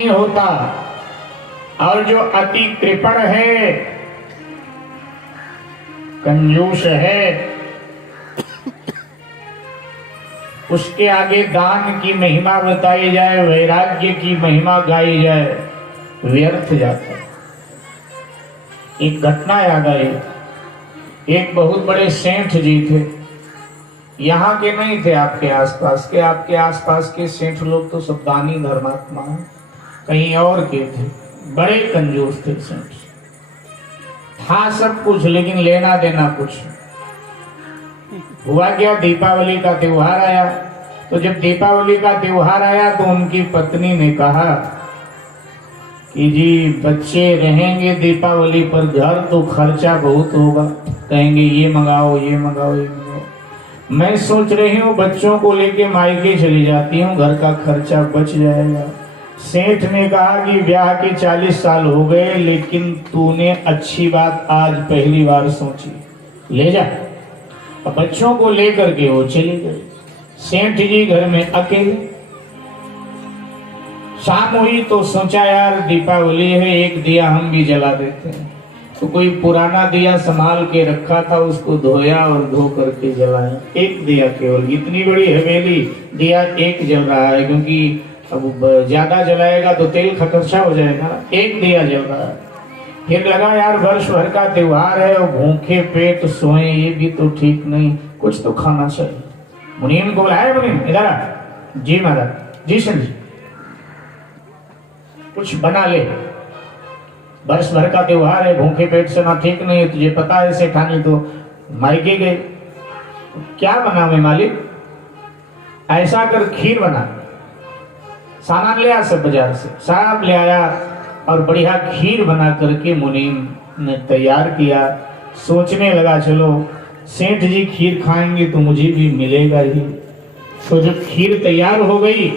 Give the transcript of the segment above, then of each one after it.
नहीं होता, और जो अति कृपण है, कंजूस है, उसके आगे दान की महिमा बताई जाए, वैराग्य की महिमा गाई जाए, व्यर्थ जाता है। एक घटना याद आई। एक बहुत बड़े सेठ जी थे, यहाँ के नहीं थे, आपके आसपास के। आपके आसपास के सेठ लोग तो सब दानी धर्मात्मा हैं, कहीं और के थे। बड़े कंजूस थे सेठ, था सब कुछ लेकिन लेना देना कुछ। हुआ क्या, दीपावली का त्योहार आया। तो जब दीपावली का त्योहार आया तो उनकी पत्नी ने कहा कि जी बच्चे रहेंगे दीपावली पर, घर तो खर्चा बहुत होगा, कहेंगे ये मंगाओ ये मंगाओ ये मंगाओ। मैं सोच रही हूँ बच्चों को लेके मायके चली जाती हूँ, घर का खर्चा बच जाएगा। सेठ ने कहा कि ब्याह के 40 साल हो गए, लेकिन तूने अच्छी बात आज पहली बार सोची, ले जा। अब बच्चों को लेकर के वो चले गए। सेठ जी घर में अकेले। शाम हुई तो सोचा यार दीपावली है, एक दिया हम भी जला देते हैं। तो कोई पुराना दिया संभाल के रखा था, उसको धोया और धो करके जलाया। एक दिया केवल, इतनी बड़ी हवेली, दिया एक जल रहा है, क्योंकि अब ज्यादा जलाएगा तो तेल खर्चा हो जाएगा। एक दिया जल रहा है। फिर लगा यार वर्ष भर का त्योहार है और भूखे पेट सोए, ये भी तो ठीक नहीं, कुछ तो खाना चाहिए। मुनीम को बुलाया, मुनीम इधर आ। जी महाराज। जी सर जी। कुछ बना ले, वर्ष भर का त्योहार है, भूखे पेट से ना ठीक नहीं है, तुझे पता है सेठानी तो मायके गए। क्या बनावे मालिक? ऐसा कर खीर बना, सामान ले आ सब बाजार से। सब ले आया और बढ़िया खीर बना करके मुनीम ने तैयार किया। सोचने लगा चलो सेठ जी खीर खाएंगे तो मुझे भी मिलेगा ही। तो जब खीर तैयार हो गई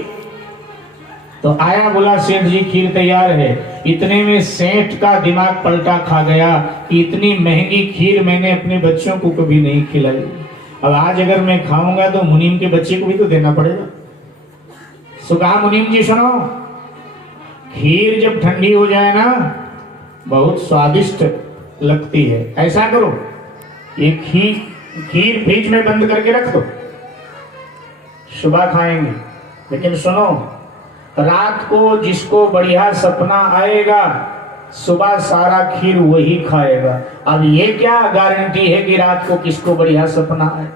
तो आया, बोला सेठ जी खीर तैयार है। इतने में सेठ का दिमाग पलटा खा गया कि इतनी महंगी खीर मैंने अपने बच्चों को कभी नहीं खिलाई। अब आज अगर मैं खाऊंगा तो मुनीम के बच्चे को भी तो देना पड़ेगा। सो कहा मुनीम जी सुनो, खीर जब ठंडी हो जाए ना बहुत स्वादिष्ट लगती है। ऐसा करो ये खीर फ्रिज में बंद करके रख दो, सुबह खाएंगे। लेकिन सुनो, रात को जिसको बढ़िया सपना आएगा सुबह सारा खीर वही खाएगा। अब ये क्या गारंटी है कि रात को किसको बढ़िया सपना आए?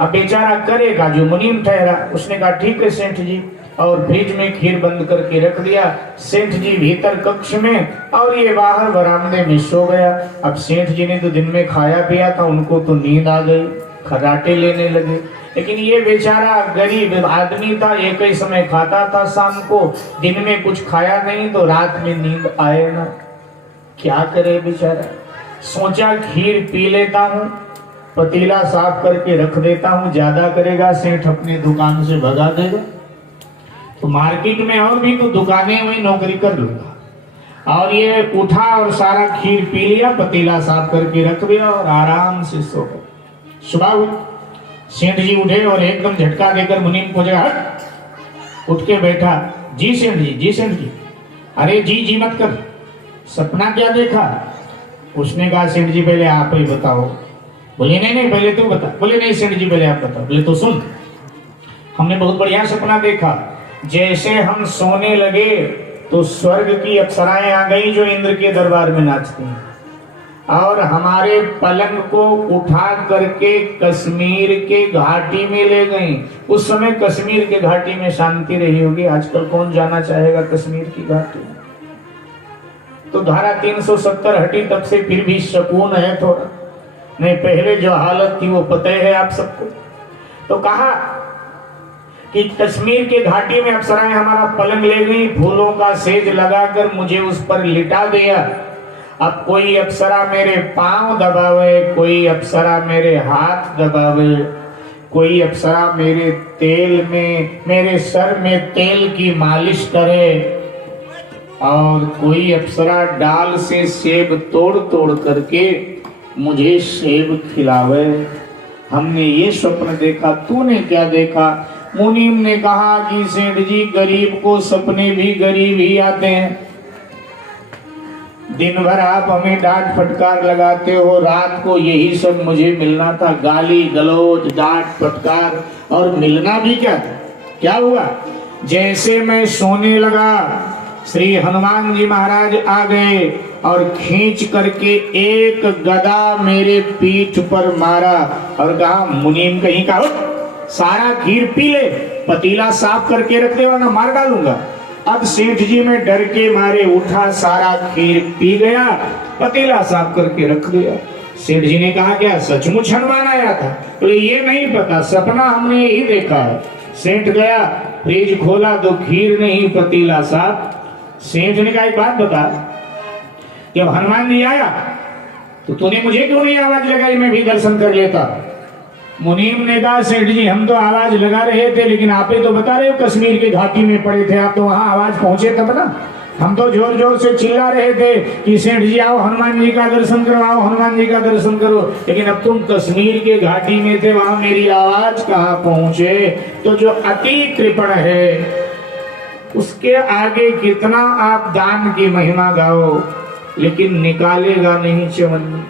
अब बेचारा करेगा जो मुनीम ठहरा। उसने कहा ठीक है सेठ जी, और फ्रिज में खीर बंद करके रख दिया। सेठ जी भीतर कक्ष में और ये बाहर बरामदे में सो गया। अब सेठ जी ने तो दिन में खाया पिया था, उनको तो नींद आ गई, खर्राटे लेने लगे। लेकिन ये बेचारा गरीब आदमी था, एक ही समय खाता था, शाम को, दिन में कुछ खाया नहीं तो रात में नींद आए ना। क्या करे बेचारा? सोचा खीर पी लेता हूँ, पतीला साफ करके रख देता हूँ, ज्यादा करेगा सेठ अपने दुकान से भगा देगा। तो मार्केट में और भी तो दुकानें हुई, नौकरी कर लूंगा। और ये उठा और सारा खीर पी लिया, पतीला साफ करके रख दिया और आराम से सो गए। सुबह हुई, सेठ जी उठे और एकदम झटका देकर मुनीम को जगह उठ के बैठा। जी सेठ जी, जी सेठ जी। अरे जी जी मत कर, सपना क्या देखा? उसने कहा सेठ जी पहले आप ही बताओ। बोले नहीं नहीं पहले तू बता। बोले नहीं सेठ जी पहले आप बताओ। बोले तो सुन, हमने बहुत बढ़िया सपना देखा। जैसे हम सोने लगे तो स्वर्ग की अप्सराएं आ गई जो इंद्र के दरबार में नाचती हैं, और हमारे पलंग को उठा करके कश्मीर के घाटी में ले गई। उस समय कश्मीर के घाटी में शांति रही होगी, आजकल कौन जाना चाहेगा कश्मीर की घाटी? तो धारा 370 हटी तब से फिर भी सुकून है थोड़ा, नहीं पहले जो हालत थी वो पता है आप सबको। तो कहा कि कश्मीर के घाटी में अप्सराएं हमारा पलंग ले गई, फूलों का सेज लगाकर मुझे उस पर लिटा दिया। अब कोई अप्सरा मेरे पांव दबावे, कोई अप्सरा मेरे हाथ दबावे, कोई अप्सरा मेरे तेल में, मेरे सर में तेल की मालिश करे, और कोई अप्सरा डाल से सेब तोड़ तोड़ करके मुझे सेब खिलावे। हमने ये स्वप्न देखा, तूने क्या देखा? मुनीम ने कहा कि सेठ जी, गरीब को सपने भी गरीब ही आते हैं। दिन भर आप हमें डांट फटकार लगाते हो, रात को यही सब मुझे मिलना था, गाली गलौज डांट फटकार, और मिलना भी क्या था। क्या हुआ, जैसे मैं सोने लगा श्री हनुमान जी महाराज आ गए और खींच करके एक गदा मेरे पीठ पर मारा और कहा, मुनीम कहीं का, सारा खीर पी ले, पतीला साफ करके रख दे वरना मार डालूंगा। अब सेठ जी में डर के मारे उठा, सारा खीर पी गया, पतीला साफ करके रख दिया। सेठ जी ने कहा, क्या सचमुच हनुमान आया था? तो ये नहीं पता, सपना हमने यही देखा है। सेठ गया, फ्रिज खोला तो खीर नहीं, पतीला साफ। सेठ ने कहा, एक बात बता, जब हनुमान जी आया तो तूने मुझे क्यों नहीं आवाज लगाई, मैं भी दर्शन कर लेता। मुनीम ने कहा, सेठ जी हम तो आवाज लगा रहे थे, लेकिन आप ही तो बता रहे हो कश्मीर के घाटी में पड़े थे, आप तो वहां आवाज पहुंचे तब ना। हम तो जोर जोर से चिल्ला रहे थे कि सेठ जी आओ, हनुमान जी का दर्शन करो, आओ हनुमान जी का दर्शन करो, लेकिन अब तुम कश्मीर के घाटी में थे, वहां मेरी आवाज कहाँ पहुंचे। तो जो अति कृपण है उसके आगे कितना आप दान की महिमा गाओ, लेकिन निकालेगा नहीं चवन्नी।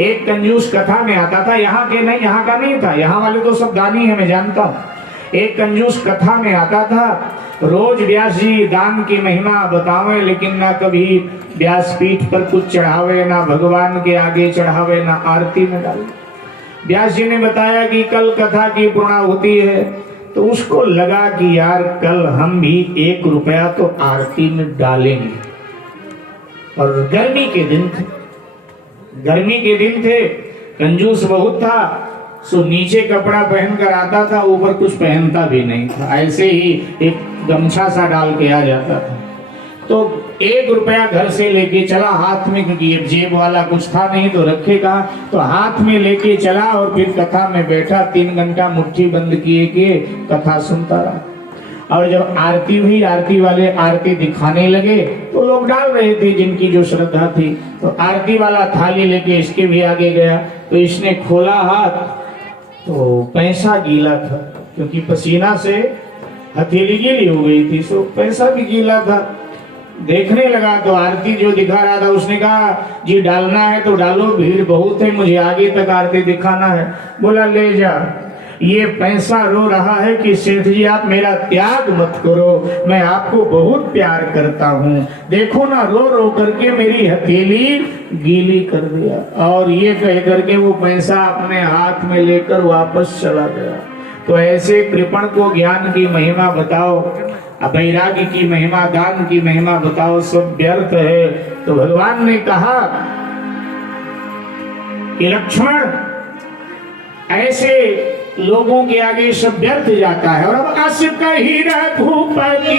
एक कंजूस कथा में आता था, यहाँ के नहीं, यहाँ का नहीं था, यहाँ वाले तो सब दानी है मैं जानता हूँ। एक कंजूस कथा में आता था, रोज व्यास जी दान की महिमा बतावे, लेकिन ना कभी व्यासपीठ पर कुछ चढ़ावे, ना भगवान के आगे चढ़ावे, ना आरती में डाले। व्यास जी ने बताया कि कल कथा की पूर्णाहुति है, तो उसको लगा कि यार कल हम भी 1 रुपया तो आरती में डालेंगे। और गर्मी के दिन थे, गर्मी के दिन थे, कंजूस बहुत था, सो नीचे कपड़ा पहनकर आता था, ऊपर कुछ पहनता भी नहीं था, ऐसे ही एक गमछा सा डाल के आ जाता था। तो 1 रुपया घर से लेके चला हाथ में, क्योंकि जेब वाला कुछ था नहीं तो रखेगा, तो हाथ में लेके चला और फिर कथा में बैठा, 3 घंटा मुट्ठी बंद किए कथा सुनता रहा। और जब आरती हुई, आरती वाले आरती दिखाने लगे तो लोग डाल रहे थे जिनकी जो श्रद्धा थी, तो आरती वाला थाली लेके इसके भी आगे गया, तो इसने खोला हाथ तो पैसा गीला था, क्योंकि पसीना से हथेली गीली हो गई थी, सो पैसा भी गीला था। देखने लगा तो आरती जो दिखा रहा था, उसने कहा, जी डालना है तो डालो, भीड़ बहुत है, मुझे आगे तक आरती दिखाना है। बोला, ले जा, ये पैसा रो रहा है कि सेठ जी आप मेरा त्याग मत करो, मैं आपको बहुत प्यार करता हूँ, देखो ना रो रो करके मेरी हथेली गीली कर दिया। और ये कह करके वो पैसा अपने हाथ में लेकर वापस चला गया। तो ऐसे कृपण को ज्ञान की महिमा बताओ, वैराग्य की महिमा, दान की महिमा बताओ, सब व्यर्थ है। तो भगवान ने कहा कि लक्ष्मण, ऐसे लोगों के आगे सब व्यर्थ जाता है। और अब अस कही रघुपति